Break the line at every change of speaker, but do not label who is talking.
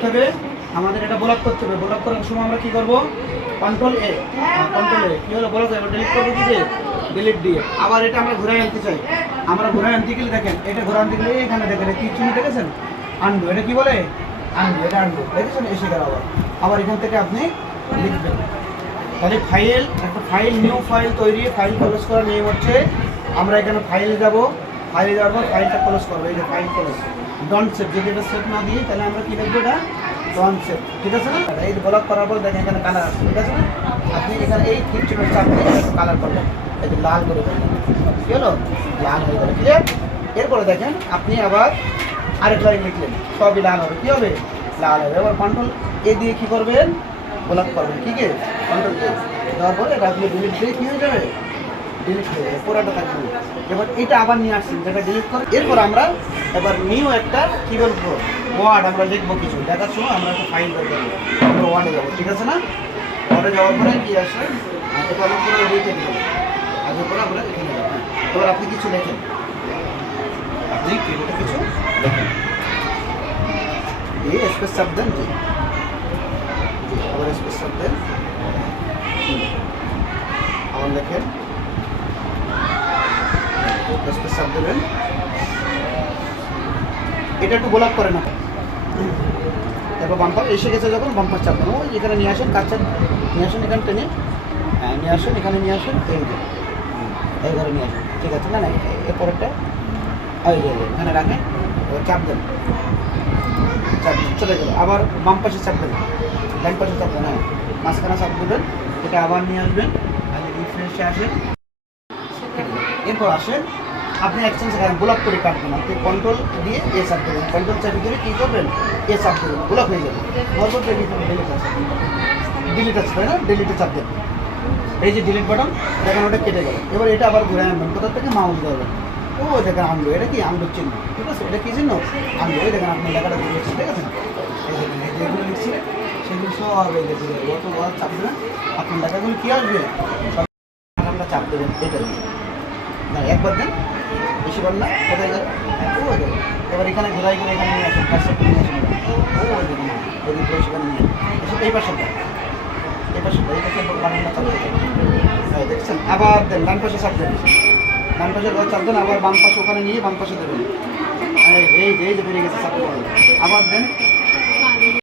করতে হবে আমাদের এটা ব্লক করতে হবে। ব্লক করার সময় আমরা কি করব? কন্ট্রোল এ কন্ট্রোল এ কি হলো? ব্লক এবার ডিলিট করব কি দিয়ে? ডিলিট দিয়ে। আবার এটা আমরা ঘুরে আনতে চাই। আমরা ঘুরে আনতে গেলে দেখেন, এটা ঘুরে আনতে গেলে এখানে দেখেন তীর চিহ্ন দেখেছেন? আনব। এটা কি বলে? আনব, এটা আনব। দেখেছেন? এসে গেল আবার। আবার এখান থেকে আপনি লিখবেন। তাহলে ফাইল একটা ফাইল নিউ ফাইল তৈরি ফাইল ক্লোজ করার নিয়ম হচ্ছে, আমরা এখানে ফাইল যাব। ফাইলে যাওয়ার পর ফাইলটা ক্লোজ করব, এই যে ফাইল ক্লোজ ডন সেভ যদি এটা সেভ না দিই তাহলে আমরা কি লিখব এটা? ডন সেভ ঠিক আছে না? এই ব্লক করার পর দেখেন এখানে কালার আছে ঠিক আছে না? আপনি এখানে এই টিপচিনের চাপ দিয়ে কালার করবেন। এই যে লাল করে করবেন কি হলো? লাল হয়ে গেল ক্লিয়ার এরপরে দেখেন, আপনি আবার আরেক লাইন লিখলেন। সবই লাল হবে। কী হবে? লাল হবে। এবার কন্ট্রোল এ দিয়ে কী করবেন? ব্লক করবেন। ঠিক আছে কন্ট্রোল এ দেওয়ার পরে এটা আপনি ডিলিট দিয়ে কি হয়ে যাবে? এবার এটা আবার নিয়ে যেটা এরপর আমরা এবার নিউ একটা কী ওয়ার্ড আমরা কিছু। আমরা করে দেবো আমরা ওয়ার্ডে যাব, ঠিক আছে না? ওয়ার্ডে যাওয়ার পরে পরে আমরা হ্যাঁ। এবার আপনি কিছু আপনি কিছু এই স্পেস জি আবার স্পেস আমার লেখেন। স্পেস শব্দ দেবেন। এটা একটু গোলাপ করে না তারপর বাম্পার এসে গেছে যখন বাম্পার চাপ দেবো এখানে নিয়ে আসেন, কাঁচা নিয়ে আসেন এখানে টেনে হ্যাঁ নিয়ে আসেন, এখানে নিয়ে আসেন, এই যে। এই ঘরে নিয়ে আসেন। ঠিক আছে, না না এরপরেরটা এই যে এখানে রাখেন। চাপ দেন। চাপ চলে গেল। আবার বাম পাশে চাপ দেবেন ডান পাশে চাপ দেন হ্যাঁ। মাঝখানে চাপ দেবেন। এটা আবার নিয়ে আসবেন। আর রিফ্রেশে আসেন, এরপর আসেন। আপনি এক্সচেঞ্জ করেন ব্লক করে কাটবেন আপনি কন্ট্রোল দিয়ে এ চাপ দেবেন। কন্ট্রোল চাপি ধরে কী করবেন? এ চাপ দেবেন। ব্লক হয়ে যাবে। নর্মাল ডিলিট ডিলিট আছে, তাই না? ডিলিটে চাপ দেবেন। এই যে ডিলিট বাটন দেখেন ওটা কেটে গেল। এবার এটা আবার ঘুরে আনবেন। কোথা থেকে? মাউস দেবেন ও, দেখেন আনলো এটা কি? আনলোর চিহ্ন। ঠিক আছে? এটা কি চিহ্ন? আনলো এই দেখেন আপনার লেখাটা ঘুরেছে ঠিক আছে? এই দেখেন, এই যেগুলো লিখছিলেন সেগুলো সব এই দেখুন অত বড় চাপ দেবেন আপনার লেখাগুলো কী আসবে? চাপ দেবেন, এটা দিয়ে। একবার দেন। বেশিবার না কোথায় গেল হ্যাঁ, ও এবার এখানে ঘোরাই করে এখানে নিয়ে আসেন কাজ নিয়ে আসেন ও যদি সেখানে নিয়ে এসে এই পাশে এই পাশে এই পাশে বানানটা চাপ হ্যাঁ দেখছেন আবার দেন ডান পাশে চাপ দেন ডান পাশে চাপ দেন আবার বাম পাশে ওখানে নিয়ে বাম পাশে দেবেন এই যে বেরিয়ে গেছে চাপ আবার দেন